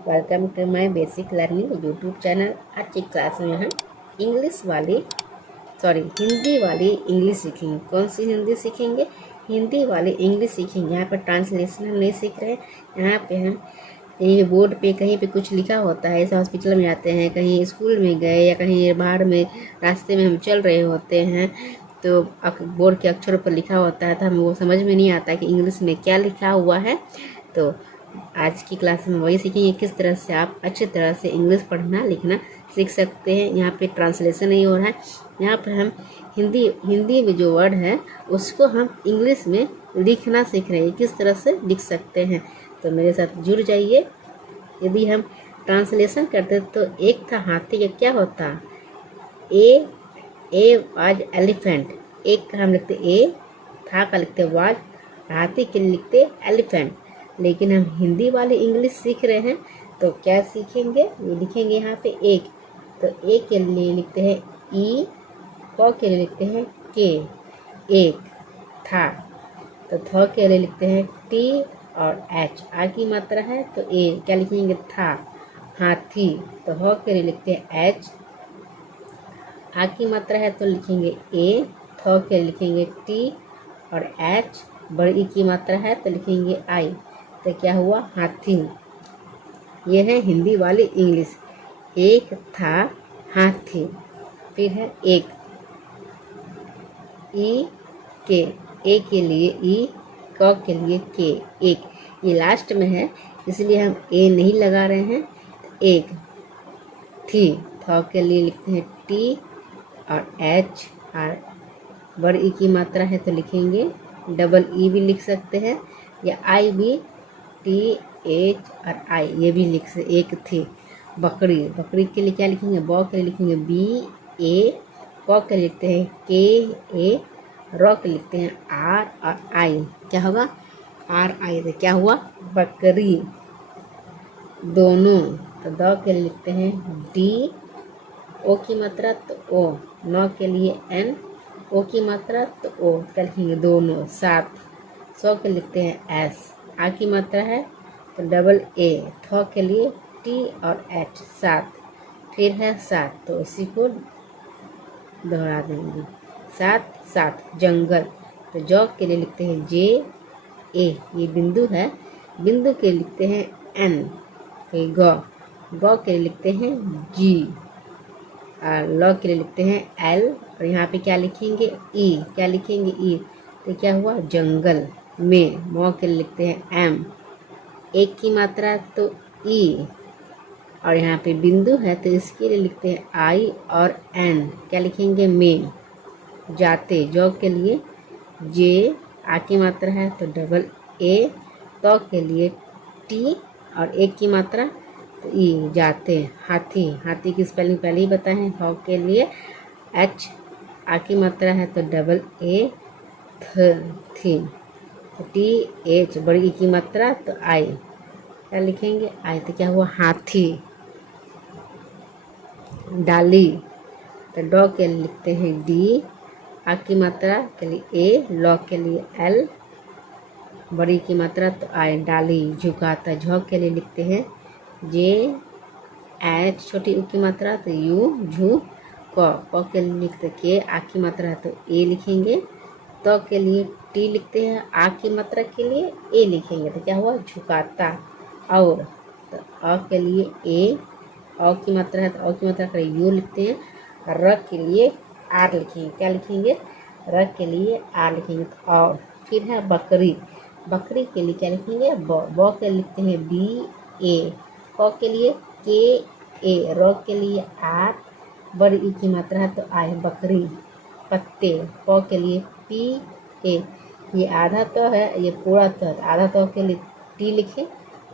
Welcome to my basic learning YouTube channel. आज की class में हम हिंदी वाली इंग्लिश सीखेंगे। कौन सी हिंदी सीखेंगे? हिंदी वाली इंग्लिश सीखेंगे। यहाँ पर ट्रांसलेशन हम नहीं सीख रहे हैं। यहाँ पे हम कहीं बोर्ड पे कहीं पे कुछ लिखा होता है, जैसे हॉस्पिटल में जाते हैं, कहीं स्कूल में गए या कहीं बाहर में रास्ते में हम चल रहे होते हैं, तो बोर्ड के अक्षरों पर लिखा होता है तो हमें वो समझ में नहीं आता कि इंग्लिश में क्या लिखा हुआ है। तो आज की क्लास में वही सीखेंगे किस तरह से आप अच्छी तरह से इंग्लिश पढ़ना लिखना सीख सकते हैं। यहाँ पे ट्रांसलेशन नहीं हो रहा है, यहाँ पर हम हिंदी में जो वर्ड है उसको हम इंग्लिश में लिखना सीख रहे हैं, किस तरह से लिख सकते हैं। तो मेरे साथ जुड़ जाइए। यदि हम ट्रांसलेशन करते तो एक था हाथी का क्या होता? ए वाज एलिफेंट। एक का हम लिखते ए, था का लिखते वाज, हाथी के लिए लिखते एलिफेंट। लेकिन हम हिंदी वाली इंग्लिश सीख रहे हैं तो क्या सीखेंगे? ये लिखेंगे यहाँ पे एक, तो ए के लिए लिखते हैं ई, क के लिए लिखते हैं के, एक था। तो थ के लिए लिखते हैं टी और एच, आ की मात्रा है तो ए, क्या लिखेंगे? था। हाथी, तो ह के लिए लिखते हैं एच, आ की मात्रा है तो लिखेंगे ए, थ के लिए लिखेंगे टी और एच, बड़ी ई की मात्रा है तो लिखेंगे आई। तो क्या हुआ? हाथी। यह है हिंदी वाली इंग्लिश। एक था हाथी। फिर है एक, ई के, ए के लिए ई, क के लिए के, एक। ये लास्ट में है इसलिए हम ए नहीं लगा रहे हैं। एक थी, थ के लिए लिखते हैं टी और एच, और बड़ी ई की मात्रा है तो लिखेंगे डबल ई भी लिख सकते हैं, या आई भी, टी एच और आई, ये भी लिख सकते। एक थी। बकरी, बकरी के लिए क्या लिखेंगे? ब के लिए लिखेंगे बी ए, क के लिए लिखते हैं के ए, र के लिखते हैं आर और आई, क्या होगा? आर आई। तो क्या हुआ? बकरी। दोनों, तो द के लिए लिखते हैं डी, ओ की मात्रा तो ओ, न के लिए एन, ओ की मात्रा तो ओ, क्या लिखेंगे? दोनों। सात, सौ के लिखते हैं एस, आ की मात्रा है तो डबल ए, थ के लिए टी और एच, सात। फिर है सात, तो इसी को दोहरा देंगे। सात, सात जंगल, तो जौ के लिए लिखते हैं जे ए, ये बिंदु है, बिंदु के लिए लिखते हैं एन। ग, ग के लिए लिखते हैं जी, और ल के लिए लिखते हैं एल, और यहाँ पे क्या लिखेंगे? ई, क्या लिखेंगे? ई। तो क्या हुआ? जंगल में। म के लिए लिखते हैं एम, एक की मात्रा तो ई, और यहाँ पे बिंदु है तो इसके लिए लिखते हैं आई और एन, क्या लिखेंगे? में। जाते, जौ के लिए जे, आ की मात्रा है तो डबल ए, तो के लिए टी और एक की मात्रा तो ई, जाते। हाथी, हाथी की स्पेलिंग पहले ही बताए हैं। ह के लिए एच, आ की मात्रा है तो डबल ए, थी, टी एच, बड़ी ई की मात्रा तो आई, क्या लिखेंगे? आई। तो क्या हुआ? हाथी। डाली, तो डॉ के लिए लिखते हैं डी, आ की मात्रा के लिए ए, लॉ के लिए एल, बड़ी की मात्रा तो आई, डाली। झुकाता, झ के लिए लिखते हैं जे एच, छोटी ऊ की मात्रा तो यू, झू। क के लिए लिखते के, आ की मात्रा है तो ए लिखेंगे, तो के लिए टी लिखते हैं, आ की मात्रा के लिए ए लिखेंगे, तो क्या हुआ? झुकाता। और, तो अ के लिए ए, अ की मात्रा है तो अ की मात्रा के लिए यू लिखते हैं, र के लिए आर लिखेंगे, क्या लिखेंगे? र के लिए आर लिखेंगे। तो और फिर है बकरी, बकरी के लिए क्या लिखेंगे? ब के लिखते हैं बी ए, क के लिए के ए, र के लिए आर, बड़ी ई की मात्रा है तो आई, बकरी। पत्ते, प के लिए पी ए, ये आधा तो है, ये पूरा तो है, आधा तो के लिए टी लिखें,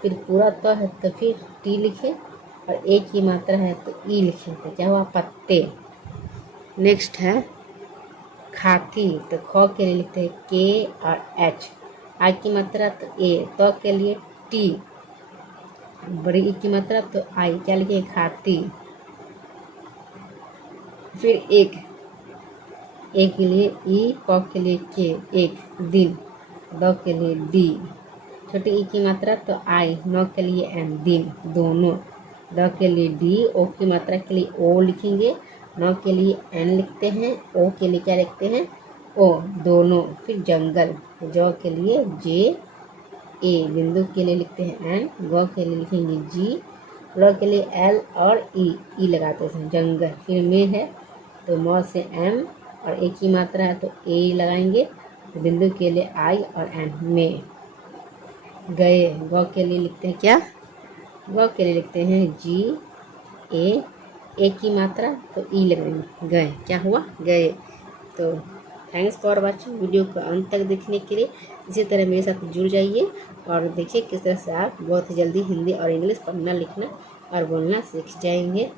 फिर पूरा तो है तो फिर टी लिखें, और एक की मात्रा है तो ई लिखें, तो क्या हुआ? पत्ते। नेक्स्ट है खाकी, तो ख के लिए लिखते हैं के और एच, आ की मात्रा तो ए, तो के लिए टी, बड़ी ई की मात्रा तो आई, क्या लिखे? खाती। फिर एक, के लिए ई, क के लिए के, एक दिन, द के लिए डी, छोटी ई की मात्रा तो आई, नौ के लिए एन, दिन, दोनों, द के लिए डी, ओ की मात्रा के लिए ओ लिखेंगे, नौ के लिए एन लिखते हैं, ओ के लिए क्या लिखते हैं, ओ, दोनों। फिर जंगल, जौ के लिए जे, ए, बिंदु के लिए लिखते हैं एन, गौ के लिए लिखेंगे जी, ल के लिए एल और ई लगाते हैं, जंगल। फिर में है तो म से एम और ए की मात्रा है तो ए लगाएंगे, तो बिंदु के लिए आई और एन, में। गए, गौ के लिए लिखते हैं क्या, गौ के लिए लिखते हैं जी, ए की मात्रा तो ई लगाएंगे, गए, क्या हुआ, गए। तो थैंक्स फॉर वॉचिंग, वीडियो को अंत तक देखने के लिए। इसी तरह मेरे साथ जुड़ जाइए और देखिए किस तरह से आप बहुत ही जल्दी हिंदी और इंग्लिश पढ़ना, लिखना और बोलना सीख जाएंगे।